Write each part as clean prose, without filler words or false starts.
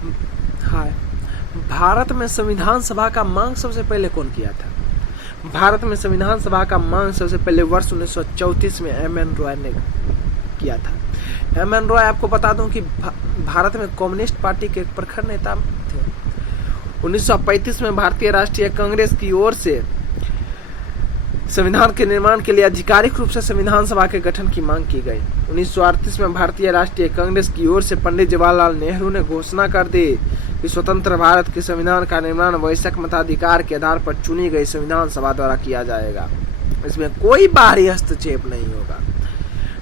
हाय, भारत में संविधान सभा का मांग सबसे पहले कौन किया था? भारत में संविधान सभा का मांग सबसे पहले वर्ष 1934 में एम.एन. रॉय ने किया था। एम.एन. रॉय, आपको बता दूं कि भारत में कम्युनिस्ट पार्टी के एक प्रखर नेता थे। 1935 में भारतीय राष्ट्रीय कांग्रेस की ओर से संविधान के निर्माण के लिए आधिकारिक रूप से संविधान सभा के गठन की मांग की गई। 1938 में भारतीय राष्ट्रीय कांग्रेस की ओर से पंडित जवाहरलाल नेहरू ने घोषणा कर दी कि स्वतंत्र भारत के संविधान का निर्माण वैश्विक मताधिकार के आधार पर चुनी गई संविधान सभा द्वारा किया जाएगा। इसमें कोई बाहरी हस्तक्षेप नहीं होगा।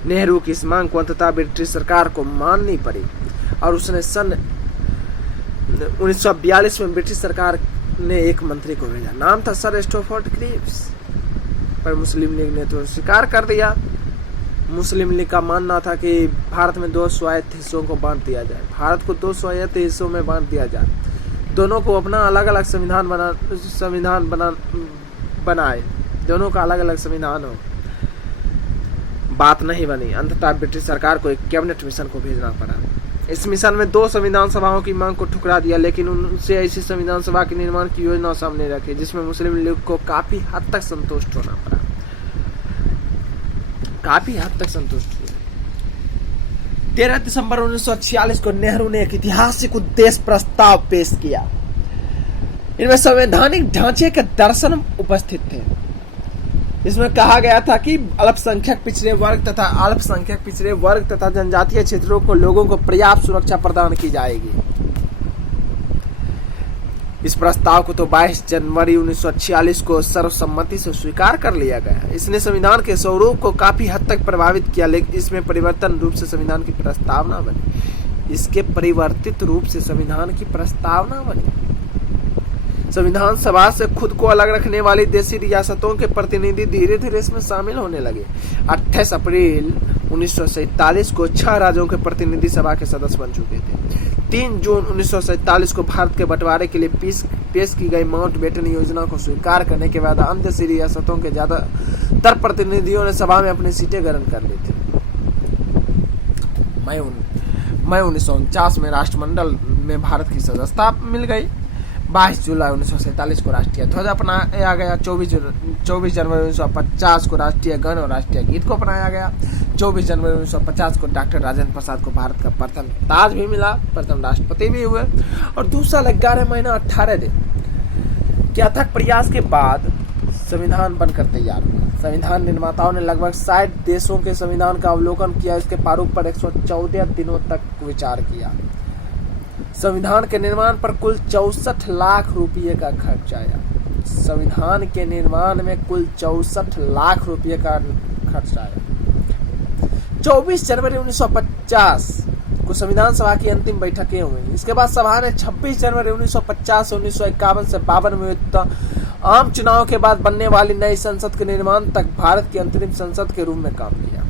नेहरू की इस मांग को अंततः ब्रिटिश सरकार को माननी पड़ी और उसने सन 1942 में ब्रिटिश सरकार ने एक मंत्री को भेजा, नाम था सर स्टैफोर्ड क्रिप्स, पर मुस्लिम लीग ने तो स्वीकार कर दिया। मुस्लिम लीग का मानना था कि भारत में 2 स्वायत्त हिस्सों को बांट दिया जाए, भारत को 2 स्वायत्त हिस्सों में बांट दिया जाए, दोनों को अपना अलग अलग संविधान बनाए, दोनों का अलग अलग संविधान हो। बात नहीं बनी। अंततः ब्रिटिश सरकार को एक कैबिनेट मिशन को भेजना पड़ा। इस मिशन में 2 संविधान सभाओं की मांग को ठुकरा दिया, लेकिन उनसे ऐसी संविधान सभा के निर्माण की योजना सामने रखी जिसमें मुस्लिम लीग को काफी हद तक संतुष्ट होना पड़ा। काफी हद तक संतुष्ट हुए। 13 दिसंबर 1946 को नेहरू ने एक ऐतिहासिक उद्देश्य प्रस्ताव पेश किया। इनमें संवैधानिक ढांचे के दर्शन उपस्थित थे। इसमें कहा गया था कि अल्पसंख्यक पिछड़े वर्ग तथा जनजातीय क्षेत्रों को लोगों को पर्याप्त सुरक्षा प्रदान की जाएगी। इस प्रस्ताव को तो 22 जनवरी 1946 को सर्वसम्मति से स्वीकार कर लिया गया। इसने संविधान के स्वरूप को काफी हद तक प्रभावित किया, लेकिन इसमें परिवर्तन रूप से संविधान की प्रस्तावना बनी। इसके परिवर्तित रूप से संविधान की प्रस्तावना बनी। संविधान सभा से खुद को अलग रखने वाली देशी रियासतों के प्रतिनिधि धीरे धीरे इसमें शामिल होने लगे। 28 अप्रैल 1947 को 6 राज्यों के प्रतिनिधि सभा के सदस्य बन चुके थे। 3 जून 1947 को भारत के बंटवारे के लिए पेश की गई माउंटबेटन योजना को स्वीकार करने के बाद अन्य देशी रियासतों के ज्यादातर प्रतिनिधियों ने सभा में अपनी सीटें ग्रहण कर ली थी। मई 1949 में राष्ट्रमंडल में भारत की सदस्यता मिल गई। 22 जुलाई 1947 को राष्ट्रीय ध्वज अपनाया गया। 24 जनवरी 1950 को राष्ट्रीय गान और राष्ट्रीय गीत को अपनाया गया। 24 जनवरी 1950 को डॉक्टर राजेंद्र प्रसाद को भारत का प्रथम ताज भी मिला, प्रथम राष्ट्रपति भी हुए। और 2 साल 11 महीना 18 दिन के अथक प्रयास के बाद संविधान बनकर तैयार हुआ। संविधान निर्माताओं ने लगभग 60 देशों के संविधान का अवलोकन किया। इसके प्रारूप पर 114 दिनों तक विचार किया। संविधान के निर्माण पर कुल 64 लाख रुपये का खर्च आया। संविधान के निर्माण में कुल 64 लाख रुपये का खर्च आया। 24 जनवरी 1950 को संविधान सभा की अंतिम बैठकें हुई। इसके बाद सभा ने 26 जनवरी 1950 से 1951 से 52 में आम चुनाव के बाद बनने वाली नई संसद के निर्माण तक भारत की अंतरिम संसद के रूप में काम किया।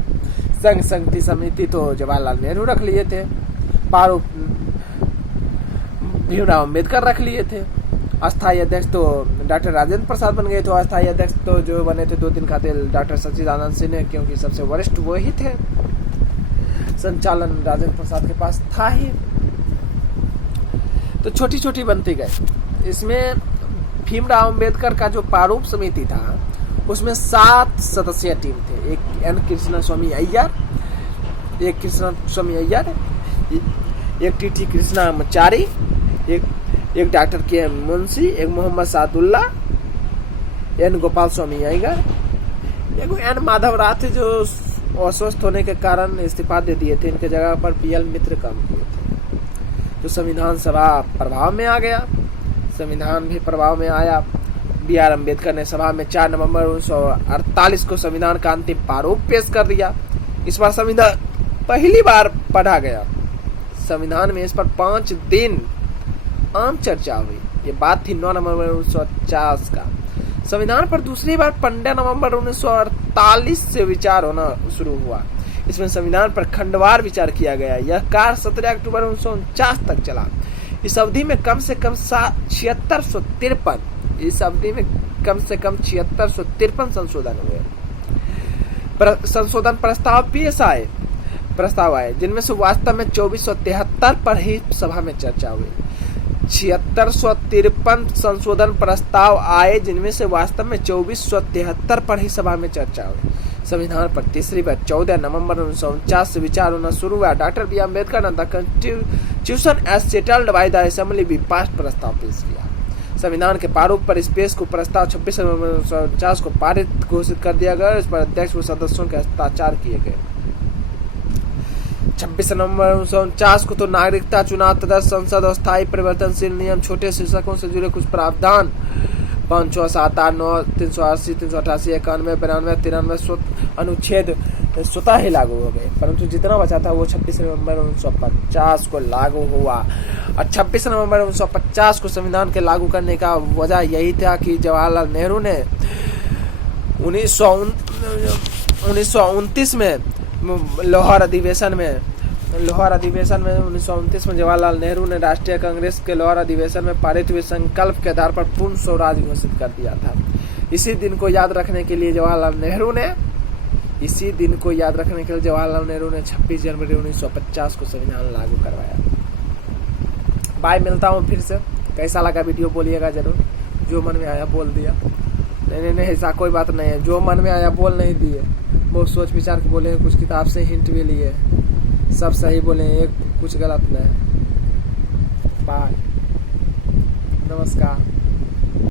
संघ संगठित समिति तो जवाहरलाल नेहरू रख लिए थे, प्रारूप भीमराव अम्बेडकर रख लिए थे, अस्थायी अध्यक्ष तो डॉक्टर राजेंद्र प्रसाद बन गए थे। अस्थायी अध्यक्ष तो जो बने थे 2 दिन खातिर डॉक्टर सच्चिदानंद सिंह ने, क्योंकि सबसे वरिष्ठ वो ही थे। संचालन राजेंद्र प्रसाद के पास था ही। तो छोटी छोटी बनती गई। इसमें भीमराव अम्बेडकर का जो प्रारूप समिति था उसमें 7 सदस्यीय टीम थे। एक एन कृष्णस्वामी अय्यर, एक टी कृष्णाचारी, एक डॉक्टर के मुंशी, एक मोहम्मद सादुल्ला, एन गोपाल स्वामी अय्यर, एक एन माधव राय थे जो अस्वस्थ होने के कारण इस्तीफा दे दिए थे। इनके जगह पर पीएल मित्र काम किए थे। तो संविधान सभा प्रभाव में आ गया। संविधान भी प्रभाव में आया। B.R. अम्बेडकर ने सभा में 4 नवंबर 1948 को संविधान का अंतिम प्रारूप पेश कर दिया। इस बार संविधान पहली बार पढ़ा गया। संविधान में इस पर 5 दिन आम चर्चा हुई। ये बात थी 9 नवंबर 1950 का। संविधान पर दूसरी बार 15 नवंबर 1948 से विचार होना शुरू हुआ। इसमें संविधान पर खंडवार विचार किया गया। यह कार्य 17 अक्टूबर 1949 तक चला। इस अवधि में कम से कम 7653 संशोधन हुए। संशोधन प्रस्ताव पेश आए। प्रस्ताव आए, जिनमें से वास्तव में 2473 पर ही सभा में चर्चा हुई। 7653 संशोधन प्रस्ताव आए, जिनमें से वास्तव में 2473 पर ही सभा में चर्चा हुई। संविधान पर तीसरी बार 14 नवंबर 1949 से विचार होना शुरू हुआ। डॉक्टर बी अम्बेडकर ने the constitution as settled by the assembly भी पास प्रस्ताव पेश किया। संविधान के प्रारूप पर इस पेश को प्रस्ताव 26 नवंबर 1949 को पारित घोषित कर दिया गया। इस पर अध्यक्ष व सदस्यों के हस्ताक्षर किए गए। 26 नवंबर 1949 को तो नागरिकता चुनाव तथा संसद और स्थायी परिवर्तनशील नियम, छोटे शीर्षकों से जुड़े कुछ प्रावधान 5, 6, 7, 8, 9, 380, 388, 91, 92, 93 अनुच्छेद स्वतः ही लागू हो गए, परंतु जितना बचा था वो 26 नवंबर 1950 को लागू हुआ। और 26 नवंबर 1950 को संविधान के लागू करने का वजह यही था कि जवाहरलाल नेहरू ने 1929 में लाहौर अधिवेशन में 1929 में जवाहरलाल नेहरू ने राष्ट्रीय कांग्रेस के लाहौर अधिवेशन में पारित हुए संकल्प के आधार पर पूर्ण स्वराज घोषित कर दिया था। इसी दिन को याद रखने के लिए जवाहरलाल नेहरू ने 26 जनवरी 1950 को संविधान लागू करवाया। बाय, मिलता हूँ फिर से। कैसा लगा वीडियो बोलिएगा जरूर। जो मन में आया बोल दिया, नहीं ऐसा कोई बात नहीं है। जो मन में आया बोल नहीं दिए, बहुत सोच विचार के बोले। कुछ किताब से हिंट भी लिए, सब सही बोले, एक कुछ गलत नहीं। बाय, नमस्कार।